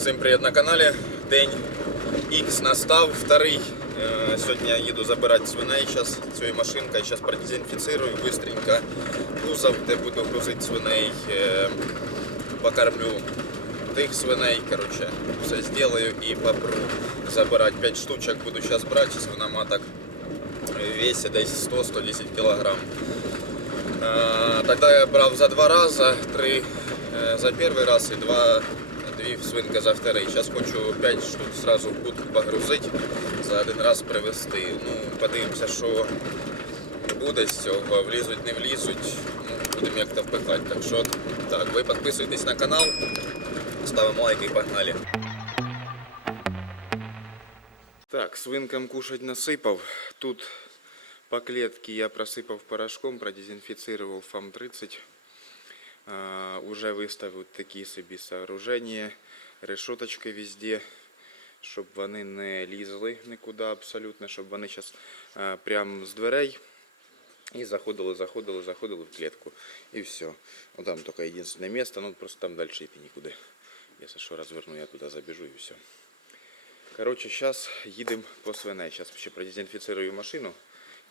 Всім привіт на каналі. День X настав, вторий. Е, Сьогодні я їду забирати свиней зараз цією машинкою. Зараз продезінфіцирую быстренько кузов, де буду грузити свиней. Е, Покормлю тих свиней, короче, все зроблю і попру забирати 5 штучок. Буду зараз брати, свиноматок весить десь 100-110 кг. Э, Тогда я брал за два раза, три э, за первый раз и два дві свинки за вторий. Зараз хочу 5 штук сразу в будку погрузити, за один раз привезти. Ну, подивимося, що буде з цього, влізуть, не влізуть. Ну, будемо як-то впихати. Так що так, ви підписуйтесь на канал, ставимо лайки і погнали. Так, свинкам кушать насыпал. Тут по клетке я просыпал порошком, продезинфицировал ФАМ-30. Уже выставил такі собі сооружения, решеточка везде, щоб вони не лізли нікуди абсолютно, щоб вони зараз прямо з дверей і заходили, заходили, заходили в клетку. І все. Вот там только единственное место, ну просто там дальше идти никуда. Если что, разверну, я туда забежу и все. Короче, сейчас едем по свиней. Сейчас ще продезінфіцирую машину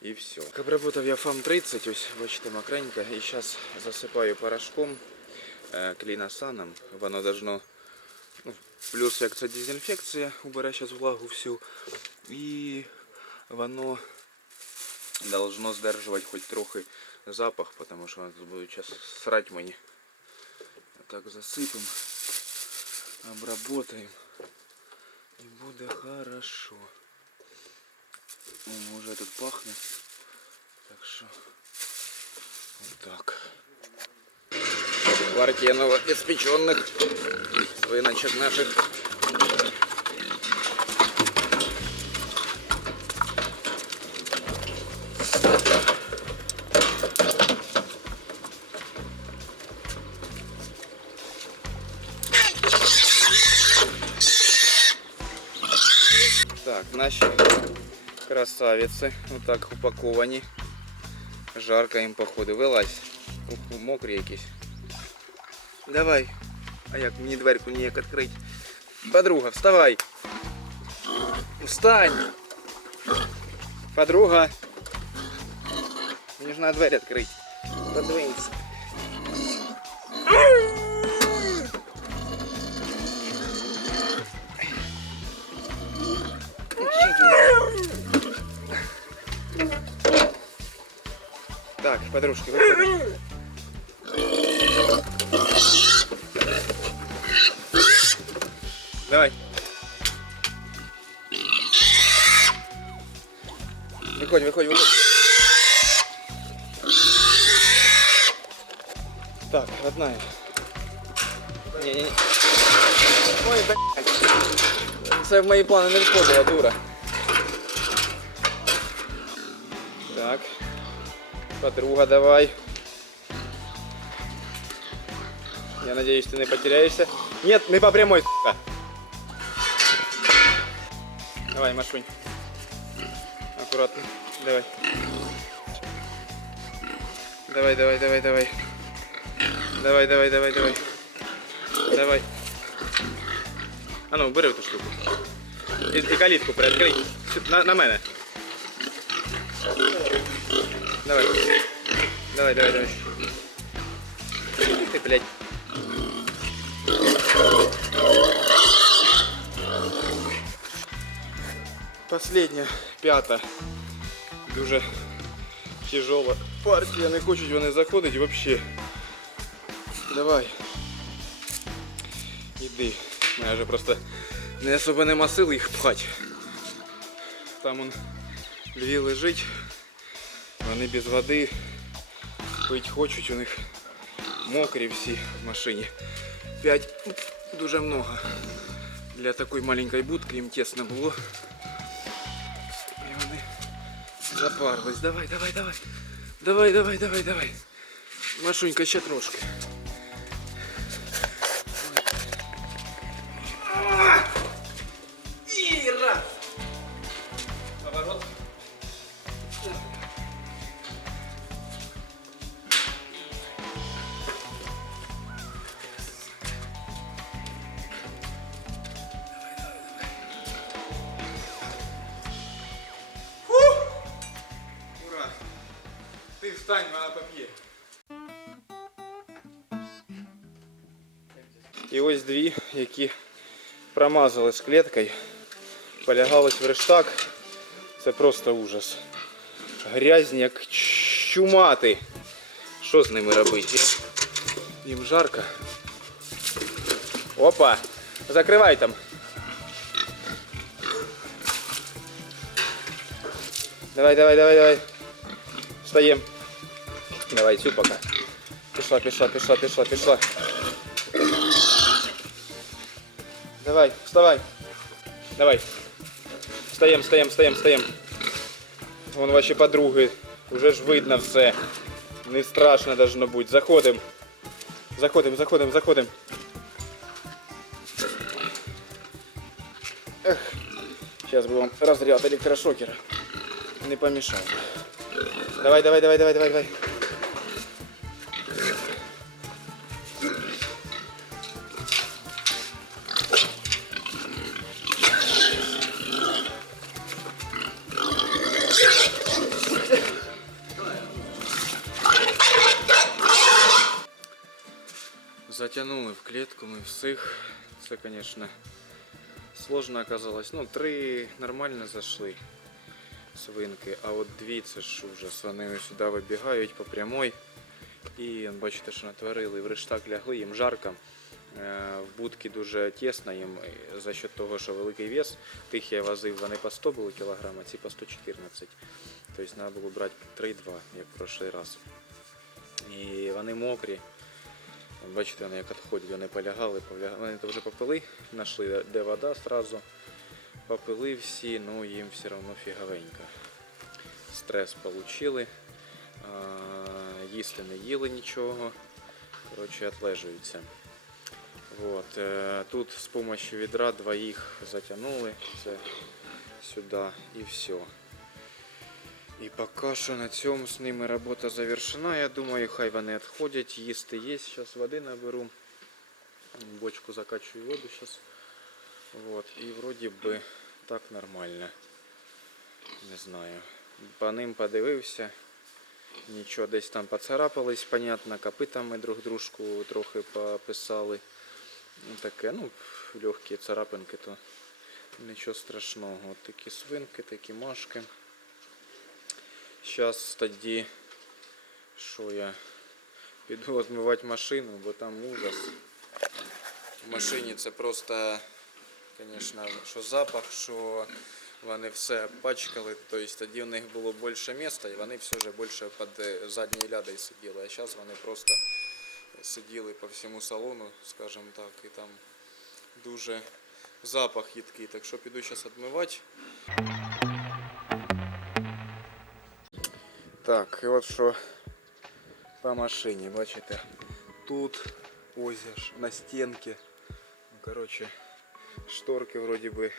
і все. Обработав я ФАМ-30, ось бачите, мокренько. І зараз засипаю порошком е, кліносаном. Воно должно, ну, плюс як це дезінфекція, убере зараз влагу всю. І воно должно здержувати хоч трохи запах, тому що вони тут будуть зараз срать мені. Так засипемо, обработаємо. И будет хорошо. О, уже тут пахнет. Так что вот так. Партия новоиспеченных свиночек наших. Так, наші красавиці, отак упаковані. Жарко їм походу. Вилазь. Ух, мокрі якісь. Давай. А як мені дверку ніяк відкрити? Подруга, вставай. Встань. Подруга. Мені ж надо дверь відкрити. Подвинься. Подружки, выходим. Давай. Выходим, выходим, выходим. Так, родная. Не-не-не. Ой, блядь. Це в мої плани не входила, дура. Так. Подруга, давай. Я надеюсь, ты не потеряешься. Нет, не по прямой, сука. Давай, Машунь. Аккуратно. Давай. Давай, давай, давай, давай. Давай, давай, давай, давай. Давай. А ну, бери эту штуку. І, і калітку приоткрий. Сю- На, на мене. Давай. Давай, давай, давай. Ты, блядь. Последня, п'ята. Дуже тяжела партія. Не хочуть вони заходити вообще. Давай. Іди. У мене вже просто не особо нема сил їх пхати. Там он дві лежить. Вони без води. Пить хочуть, у них мокрі всі в машині. П'ять дуже много. Для такої маленької будки їм тесно було. І вони запарились. Давай, давай, давай. Давай, давай, давай, давай. Машунька, ще трошки. Встань, вона поп'є. І ось дві, які промазали з клеткою, полягались в рештак. Це просто ужас. Грязні, як чумати. Що з ними робити? Їм жарко. Опа! Закривай там. Давай, давай, давай, давай. Встаем. Давай, цю пока. Пішла, пішла, пішла, пішла, пішла. Давай, вставай. Давай. Встаем, встаем, встаем, встаем. Вон ваші подруги. Уже ж видно все. Не страшно должно бути. Заходим. Заходим, заходим, заходим. Ех. Сейчас бы вам разряд электрошокера. Не помешал. Давай, давай, давай, давай, давай, давай. Затянули в клетку мы всех. Це, конечно, сложно оказалось. Ну, три нормально зайшли свинки, а от дві це ж ужас. Вони сюди вибігають по прямой. І бачите, що натворили, в рештак лягли, їм жарко. Е, В будки дуже тісно їм е, за счет того, що великий вес. Тих я возив, вони по 100 були кілограма, ці по 114. Тобто треба було брати 3-2, як в прошлий раз. І вони мокрі. Бачите, вони як відходять, вони полягали, полягали. Вони вже попили, знайшли де вода одразу. Попили всі, ну їм все одно фіговенько. Стрес отримали. Їсти не їли нічого. Коротше, отлежуються. Вот. е, Тут з допомогою відра двоїх затягнули це сюди і все. І поки що на цьому з ними робота завершена. Я думаю, хай вони відходять, їсти є. Зараз води наберу. Бочку закачую воду зараз. Вот. І вроді би так нормально. Не знаю. По ним подивився. Нічого десь там поцарапались, понятно, копитами друг дружку трохи пописали. Ну, таке, ну, легкі царапинки, то нічого страшного. От такі свинки, такі машки. Зараз тоді, що я піду відмивати машину, бо там ужас. В машині це просто, звісно, що запах, що вони все пачкали, тобто тоді в них було більше місця і вони все ж більше під е, задньою лядою сиділи. А зараз вони просто сиділи по всьому салону, скажімо так, і там дуже запах їдкий. Так що піду зараз відмивати. Так, і от що по машині, бачите, тут ось аж на стінці. Ну, коротше, шторки вроді би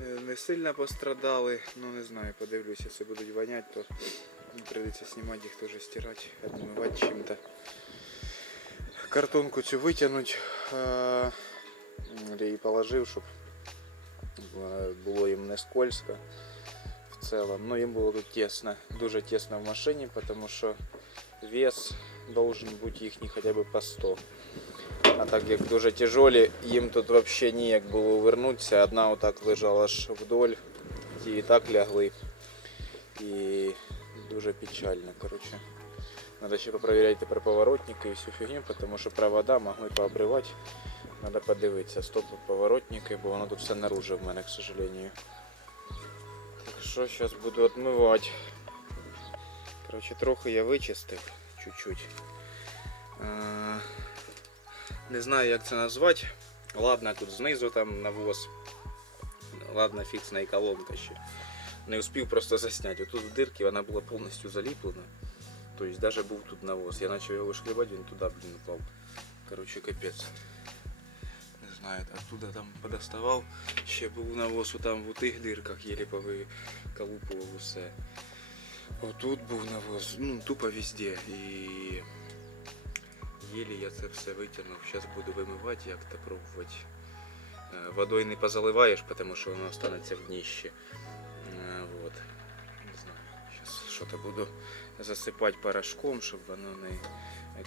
е, не сильно пострадали. Ну не знаю, подивлюсь, якщо будуть воняти, то прийдеться знімати їх теж стирати, відмивати чим-то. Картонку цю витягнути е, і положив, щоб е, було їм не скользко в целом. Ну, им было тут тесно, дуже тесно в машине, потому что вес должен бути їхній хоча б по 100. А так як дуже тяжелі, їм тут вообще ніяк було увернутися. Одна отак лежала аж вдоль, ті і так лягли. І дуже печально, короче. Надо ще попровіряти тепер поворотники і всю фігню, тому що провода могли пообривати. Надо подивитися, стоп поворотники, бо воно тут все наружу в мене, к сожалению. Так що зараз буду відмивати. Коротше, трохи я вичистив, чуть-чуть. Е, Не знаю, як це назвати. Ладно, тут знизу там навоз. Ладно, фіксна і колонка ще. Не успів просто засняти. Отут в дирці вона була повністю заліплена. Тобто навіть був тут навоз. Я почав його вишкрібати, він туди, блін, упав. Коротше, капець. Знаю, оттуда там подоставав. Ще був навоз там в тих дирках, єлі повиколупував усе. Отут був навоз, ну тупо везде. І єлі я це все витягнув. Зараз буду вимивати, як то пробувати. Е, Водою не позаливаєш, тому що воно останеться в дніщі. Е, Вот. Не знаю, зараз що-то буду засипати порошком, щоб воно не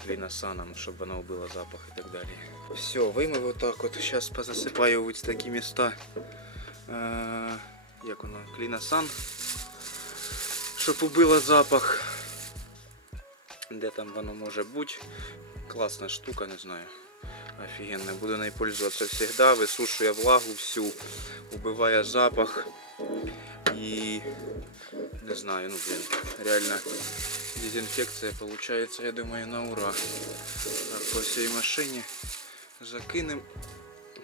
кліносаном, щоб воно вбило запах і так далі. Все, вимив отак от. Зараз позасипаю ось такі міста. Е, як воно? Кліносан. Щоб убило запах. Де там воно може бути. Класна штука, не знаю. Офігенно, буду нею пользуватися завжди, висушує влагу всю, убиває запах. І не знаю, ну блин, реально дезінфекція получается, я думаю, на ура. Так, по всій машині закинем.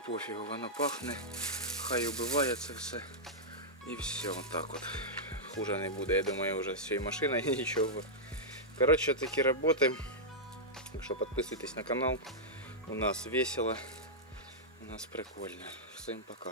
Пофігу, воно пахне. Хай убиває це все. І все, отак от. Хуже не буде, я думаю, вже з цією машиною нічого. Коротше, такі роботи. Так що підписуйтесь на канал. У нас весело. У нас прикольно. Всім пока.